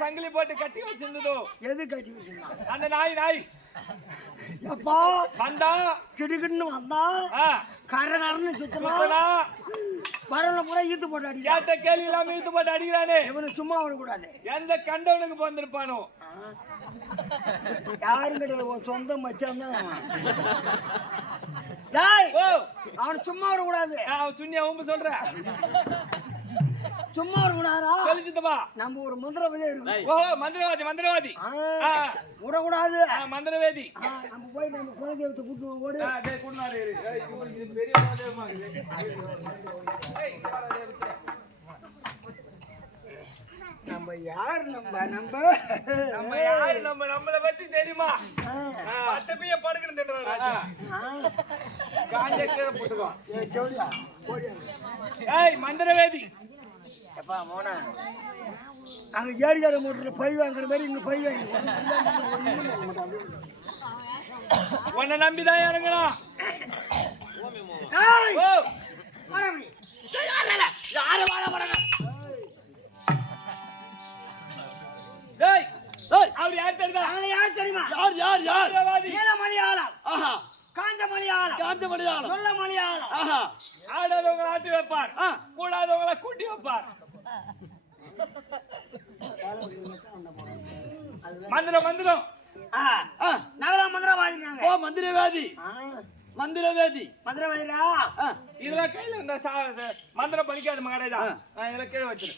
சங்கிலி போட்டு கட்டி வச்சிருந்ததோ? எது கட்டி வச்சிருந்தா? அந்த நாய் எப்பா வந்தா கிடுகிடுன்னு வந்தா கரகரன்னு சுத்தனா வரல பூரா ஈத்து போட்டு அடிக்க. கேட்ட கேள்வி இல்லாம ஈத்து போட்டு அடிக்கிறானே. இவனை சும்மா விடக்கூடாது. எந்த கண்டவனுக்கு பிறந்திருப்பானோ? யாரும் கிடையாது, சொந்த மச்சான் தான். அவனை சும்மா விடக்கூடாது. அவன் சுண்ணியா உங்க சொல்ற சும்மா விடக்கூடாதா? சொல்லிச்சுப்பா நம்ம ஒரு மந்திரவாதி இருக்கு. ஓ மந்திரவாதி விடக்கூடாது. மந்திரவாதி நம்ம போய் நம்ம குலதெய்வத்தை கூட்டு ஓடு. பெரிய நம்ம யார் நம்மளை பத்தி தெரியுமா? பச்சைய படுக்கிறது மந்திரவேதி அங்க ஏரியால மூட்டல பை வாங்குற மாதிரி இங்க பை வாங்கி உன்னை நம்பிதான் இறங்குறான். அவர் யார் தெரியுமா? யார் தெரியுமா? யார் மலையாளம், காஞ்ச மலையாளம், நல்ல மலையாளம். ஆடாதவங்களை ஆட்டி வைப்பார், கூடாதவங்களை கூட்டி வைப்பார். மந்திரம் மந்திரம் நகரம் மந்திரவாதினாங்க. ஓ மந்திரவாதி மந்திரவாதி மந்திரவாதிரா இதெல்லாம் கையில இந்த மந்திரம் பலிக்காது மகாராஜா. நான் இதெல்லாம் கீழே வச்சிரு.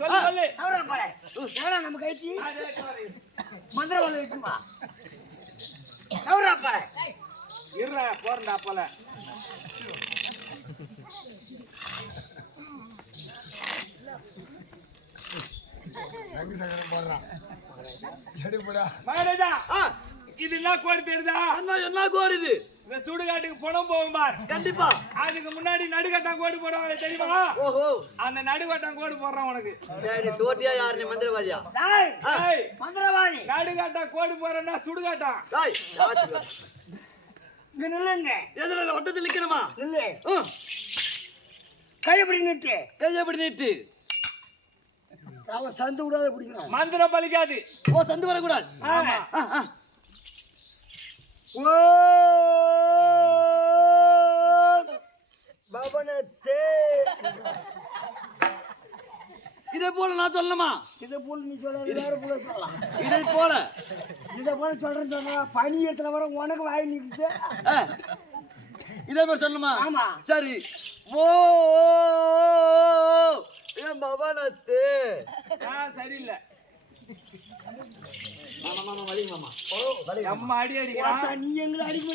சொல்லு சொல்லு. நம்ம கைச்சி மந்திரவாதி வைக்குமா? கௌரப்பா இருடா போறண்டா போல. மகாராஜா இது என்ன கோடு தெரியுதா? என்ன கோடு இது? இந்த சுடுகாட்டுக்கு பணம் போகும் பார். கண்டிப்பா அதுக்கு முன்னாடி நடுகட்டான் கோடு போடுவாங்க தெரியுமா? ஓஹோ அந்த நடுகட்டான் கோடு போடுறான் உனக்கு. நீ தோட்டியா யாரு? நீ மந்திரவாதியா? மந்திரவாதி நடுகட்டான் கோடு போறேன்னா சுடுகாட்டான். இங்க நில்லுங்க. எதுல வட்டத்தில் நிக்கணுமா? நில்லு. கையப்படி நீட்டு. கையப்படி நீட்டு. அவன் சந்து விடாத பிடிக்கணும். மந்திரம் பலிக்காது. ஓ சந்து வரக்கூடாது. ஓ பவனத்தே. இதே போல நான் சொல்லணுமா? இதை போல நீ சொல்ல வேற போல சொல்லலாம். இதை போல சொல்றேன்னு சொன்னா பனி இடத்துல வர உனக்கு வாய் நிக்குது. இதே மாதிரி சொல்லணுமா? ஆமா சரி. ஓ என் பவனத்தே. சரியில்லை. அம்மா அடி அடிக்கிறா. நீ எங்களை அடிக்க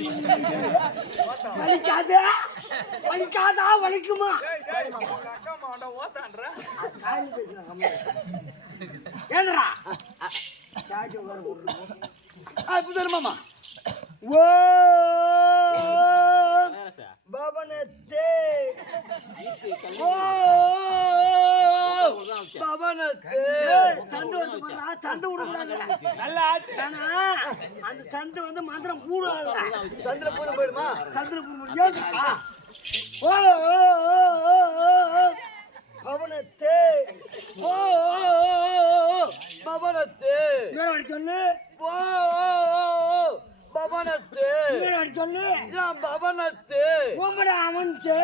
வலிக்காதா? வலிக்காதா? வலிக்குமா? ஏன்றா மாமா ஓ பவனத்தே. ஓ பவனத்தே. சந்து வந்து போடுறா. சந்து விடக்கூடாது. நல்லா அந்த சந்து வந்து மந்திரம் கூடாது. சந்திர பூஜை போயிடுமா? சந்திர பூஜை ஓ பவனத்தே. ஓ பவனத்தே. மேல சொல்லு. ஓ பவனத்தே. மேல சொல்லு. பவனத்தே. ஓமட அவன்தே.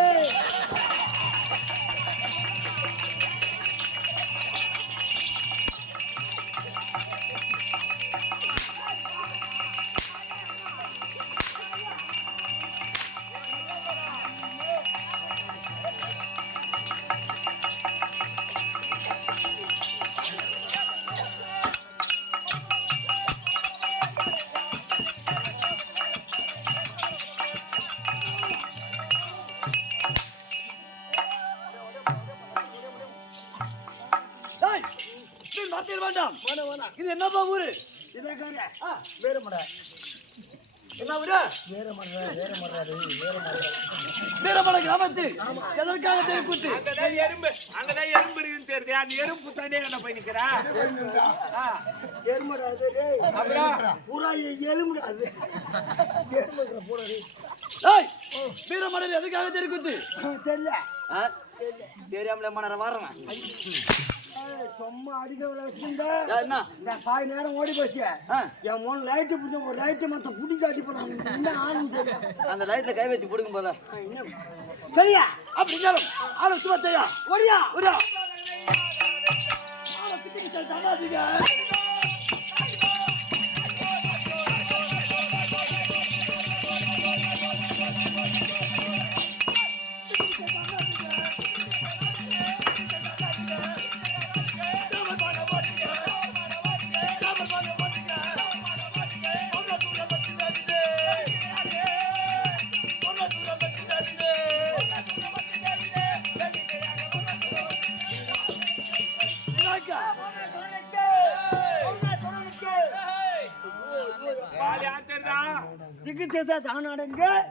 வேண்டாம். இது என்னப்பா ஊரு? வேறமட என்ன ஊரு? வீரமட கிராமத்தில் எதற்காக தெரிவித்து? அங்கதான் எறும்பு இருக்குன்னு தெரியுது. அந்த எறும்பு தானே என்ன போய் நிக்கிறா? எருமடாது. பூரா எலும்புடாது. வீரமடையில் எதுக்காக தெரிவித்து? தெரியல. தெரியாமல மணர வாரேன். சும்மா அடிக்க வச்சிருந்த என்ன இந்த பாதி நேரம் ஓடி போச்சு. என் மூணு லைட்டு பிடிச்ச ஒரு லைட்டு மத்த புடிக்க அடி போனாங்க. என்ன ஆளுன்னு தெரியும். அந்த லைட்ல கை வச்சு பிடிக்கும் போல சரியா? அப்படி இருந்தாலும் ஆளு சுமத்தையா ஓடியா ஓடியா.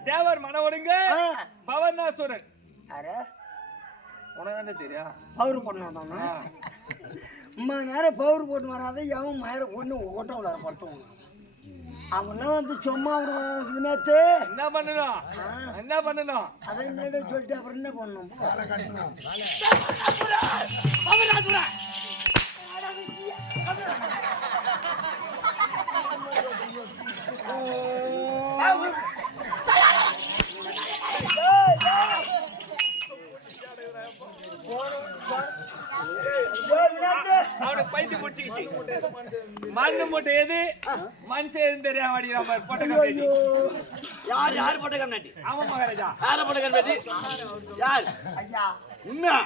தேவர் மனவருங்க பவனாசுரன். உனக்கு தெரியும் பவுர் பண்ணாதான் அம்மா நேரம் பவுர் போட்டு வராத எவன் மயிர பொண்ணு ஓட்ட விளாட படுத்துவாங்க. அவங்களாம் வந்து சும்மா நேத்து என்ன பண்ணணும் அதை முன்னாடி சொல்லிட்டு அப்புறம் என்ன பண்ணணும்? அவனுக்கு பைத்தியம் முடிச்சுக்கிச்சு. மண்ணு மூட்டை எது மனுஷன் எதுன்னு தெரியாம அடிக்கிறான் பாரு, பொட்டை கண்ணாடி. யார் போட்ட கண்ணாடி? அவன் மகாராஜா. யார போட்ட கண்ணாடி? யார்? ஐயா உண்மையா?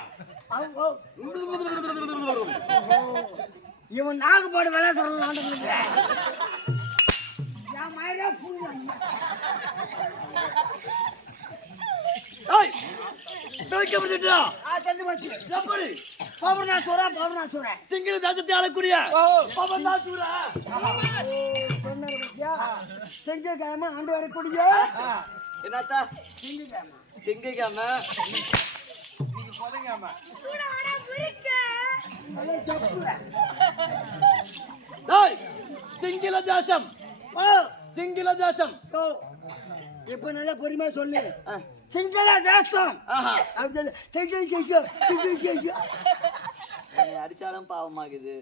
இவன் நாகப்பாடு வேலை சொல்லலாம் என் மாதிரியா புரியுவாங்க. சிங்கள தேசத்தை ஆளக்கூடிய செங்கக்கிழமை ஆண்டு வரக்கூடிய என்னத்தா திங்கக்கிழமை திங்கக்கிழமை நீங்க சொதங்காம சிங்கள தேசம் சிங்கள தேசம் இப்ப நல்லா பொறுமையா சொல்லு. சிங்கள தேசம் அடிச்சாலும் பாவமாகுது.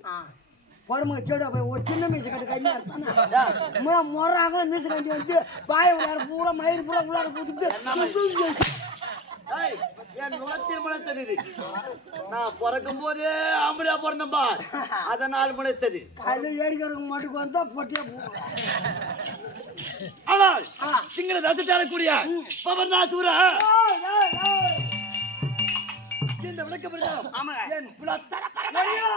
பொறுமை வச்சோட ஒரு சின்ன மீசை கட்டு கையா இருக்கானா முறாக மீசை கட்டி வந்து பாய உள்ளார பூரா மயிர் பூரா உள்ளார போட்டுக்கிட்டு என் முளத்தில் முளைத்தது. நான் பிறக்கும் போதே ஆம்பளையா பிறந்தம்பா, அதனால் முளைத்தது. காலையில் ஏறிக்கிறவங்க மட்டுக்கு வந்தா பொட்டியா போகும். ஆனால் சிங்கள தேசத்தாளக்கூடிய பவர்நாதூரா இந்த விளக்கப்படுத்தோம். என் குலத்தர பரம்பரையா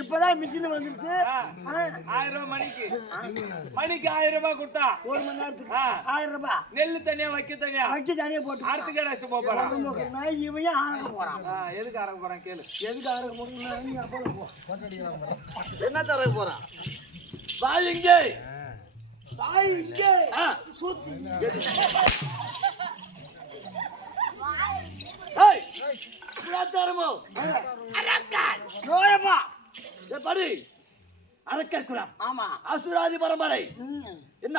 இப்பதான் மிஷின் வந்துருக்கு. 1000 ரூபாய் மணிக்கு 1000 ரூபாய் கொடுத்தா 1 மணி நேரத்துக்கு 1000 ரூபாய். நெல்லு தனியா வைக்க தனியா போட்டு அடுத்த கடைசி போறான். இவன் ஆரம்ப போறான். எதுக்கு ஆரம்ப போறான் கேளு. எதுக்கு ஆரம்ப போறான்? நீ அப்போ போ. என்ன தர போறான்? வாயிங்கே வாயிங்கே சூத்தி ஏய் குலாத்தாரமோ அரக்கன் யோயமா படி அரக்கன் குலம். ஆமா அசுராதி பரம்பரை. என்ன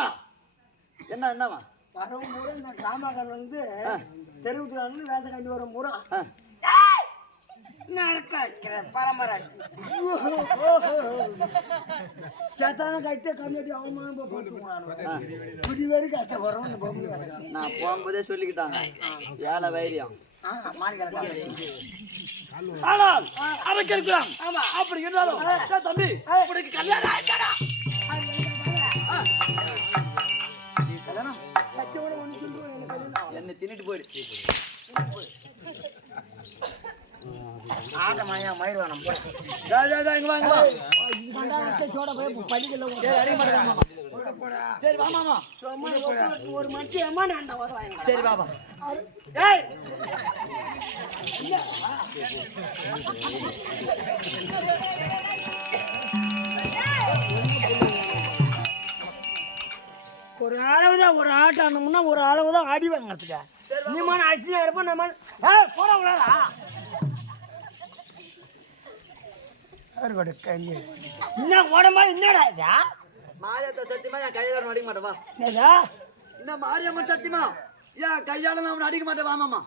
என்ன என்னவா வரவும் பூரா இந்த டிராமாக்கள் வந்து தெருவுத்துறான்னு வேச கண்டி வரும் பூரா பரம்பரை சேத்தான கட்ட கம்மியாட்டி அவமானம் இப்படி வேறு கஷ்டப்படுறோம். நான் போகும்போதே சொல்லிக்கிட்டாங்க ஏழை வைரியம். ஆனால் அரக்கன் குலம் அப்படி இருந்தாலும் தம்பி உனக்கு கல்யாணம் ஆயிட்டாடா. கல்யாணம் என்ன தின்னுட்டு போயிடு. ஆட்டமாயா மயிர் வேணும் இங்க வாங்க சரி வா மாமா. ஒரு மனுஷன் ஏமா நான் வருவாங்க. சரி பாபா. ஏய் ஒரு அளவுதான் ஒரு ஆட்டம் ஆனோம்னா ஒரு அளவு தான் அடி வாங்கிறதுக்கு. நீ மன அடிச்சுனா இருப்ப நம்ம போட விடாடா. என்ன உடம்பா என்னடா இதா மாரியத்த சத்தியமா என் கையாளன் அடிக்க மாட்டேன் வா. ஏதா இந்த மாரியம்மன் சத்தியமா ஏன் கையாளன் அவன் அடிக்க மாட்டேன் வா மாமா.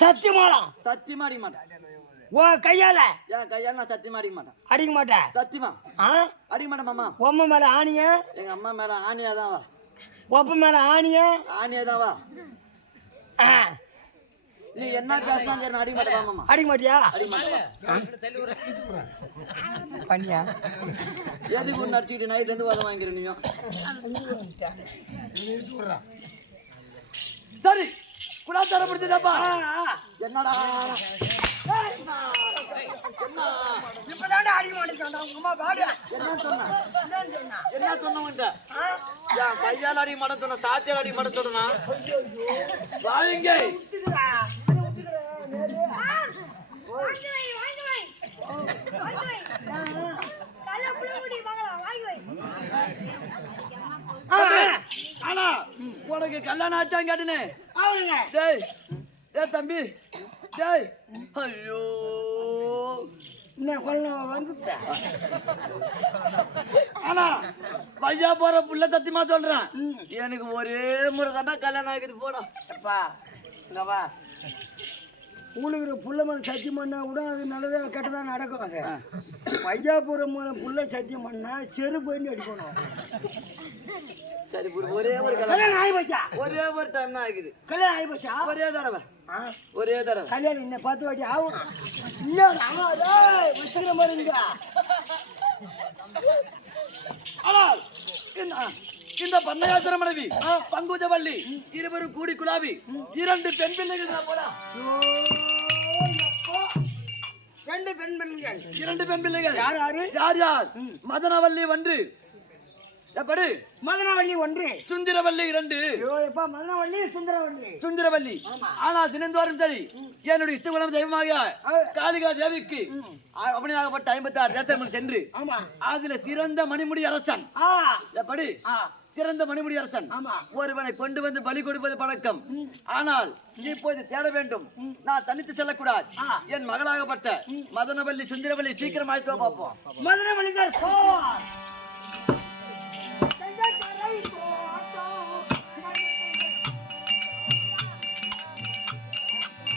சத்தியமாடா சத்தியமா அடிக்க மாட்டேன். ஓ கையால ஏன் கையால நான் சத்தியமா அடிக்க மாட்டேன். அடிக்க மாட்டேன் சத்தியமா அடிக்க மாட்டேன் மாமா. பொம்மை மேல ஆணிய எங்க அம்மா மேல ஆணியாதான் வா. ஒப்ப மேல ஆணிய ஆணியாதான் வா. நீ என்ன பேசினா அடிக்க மாட்டேன் வா மாமா. அடிக்க மாட்டியா? அடிக்க மாட்டேன். பண்ணியா எதுக்கு ஒன்று அடிச்சுக்கிட்டு நைட் இருந்து உதவ வாங்கிக்கிறேன் நீங்க சரி குடாத்தார பிடிச்சதாப்பா என்னடா இப்பதாண்டா அடி மாட்டேன் உங்க அம்மா பாடு என்ன சொன்னவன்ட்ட கையால் அடி மாட சொன்ன சாத்தியால் அடி மாட சொன்னா வாங்க ஆனா உனக்கு கல்யாணம் ஆச்சான்னு கேட்டுனே டேய் ஏ தம்பி டேய் ஐயோ என்ன கொள்ளம் வந்துட்டேன் ஆனா பையா போற புள்ள சத்தியமா சொல்றேன் எனக்கு ஒரே முறை தாண்டா கல்யாணம் ஆகிது போடா அப்பா இங்க வா உங்களுக்கு புள்ள மேல சத்தியம் பண்ணா கூட அது நல்லதா கெட்டதா நடக்கும் அது வைஜாபுரம் மேல புள்ள சத்தியம் பண்ணா செருப்பு பண்ணி அடிக்கணும் சரி ஒரே ஒரு கல்யாணம் ஆகி போச்சா ஒரே ஒரு டைம் தான் ஆகுது கல்யாணம் ஆகி போச்சா ஒரே தடவை ஒரே தடவை கல்யாணம் இன்னும் 10 வாட்டி ஆகும் இன்னும் ஆகாதே வச்சுக்கிற மாதிரி இருங்க ஆனால் இந்த பண்ணையாத்திர மனைவி பங்குஜவள்ளி இருவரும் கூடி குலாவி 2 பெண் பிள்ளைகள் போடா 2 பெண் பிள்ளைகள் 2 பெண் பிள்ளைகள் யார் யார் யார் மதனவள்ளி 1 எப்படி மதனவள்ளி 1 சுந்தரவள்ளி 2 ஐயோ எப்பா மதனவள்ளி சுந்தரவள்ளி ஆனா தினந்தோறும் சரி என்னுடைய இஷ்டகுலம் தெய்வமாக காளிகா தேவிக்கு அப்படியாகப்பட்ட 56 தேசங்கள் சென்று ஆமா அதுல சிறந்த மணிமுடி அரசன் எப்படி சிறந்த மணிமுடி அரசன் ஒருவனை கொண்டு வந்து பலி கொடுப்பது பழக்கம் ஆனால் இப்போது தேட வேண்டும் நான் தனித்து செல்லக்கூடாது என் மகளாகப்பட்ட மதனவள்ளி சுந்தரவள்ளி சீக்கிரம் அழைத்து பார்ப்போம் மதனவள்ளி